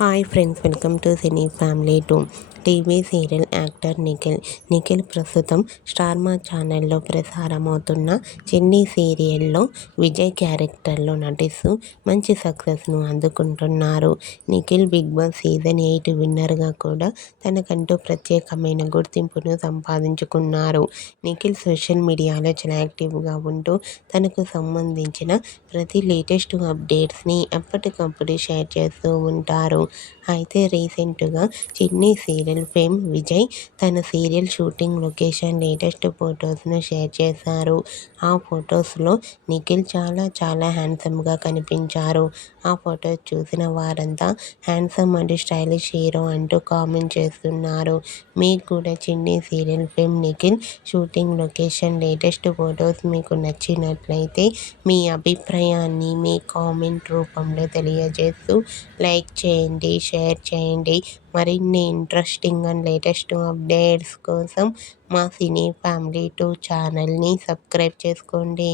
Hi friends, welcome to cine family 2. TV serial actor Nikhil ప్రస్తుతం star మా ఛానల్లో ప్రసారమవుతున్న చిన్ని సీరియల్లో విజయ్ క్యారెక్టర్లో నటిస్తూ మంచి సక్సెస్ను అందుకుంటున్నారు. నిఖిల్ బిగ్ బాస్ సీజన్ 8 విన్నర్గా కూడా తనకంటూ ప్రత్యేకమైన గుర్తింపును సంపాదించుకున్నారు. నిఖిల్ సోషల్ మీడియాలో చాలా యాక్టివ్గా ఉంటూ తనకు సంబంధించిన ప్రతి లేటెస్ట్ అప్డేట్స్ని ఎప్పటికప్పుడు షేర్ చేస్తూ ఉంటారు. అయితే రీసెంట్గా చిన్ని సీరియల్ ఫేమ్ విజయ్ తన సీరియల్ షూటింగ్ లొకేషన్ లేటెస్ట్ ఫొటోస్ను షేర్ చేశారు. ఆ ఫొటోస్లో నిఖిల్ చాలా హ్యాండ్సమ్గా కనిపించారు. ఆ ఫొటోస్ చూసిన వారంతా హ్యాండ్సమ్ అండ్ స్టైలిష్ హీరో అంటూ కామెంట్ చేస్తున్నారు. మీకు కూడా చిన్ని serial fame Nikhil shooting location latest photos మీకు నచ్చినట్లయితే మీ అభిప్రాయాన్ని మీ కామెంట్ రూపంలో తెలియజేస్తూ లైక్ చేయండి, షేర్ చేయండి. మరిన్ని ఇంట్రెస్టింగ్ అండ్ లేటెస్ట్ అప్డేట్స్ కోసం మా సినీ ఫ్యామిలీ 2 ఛానల్ని సబ్స్క్రైబ్ చేసుకోండి.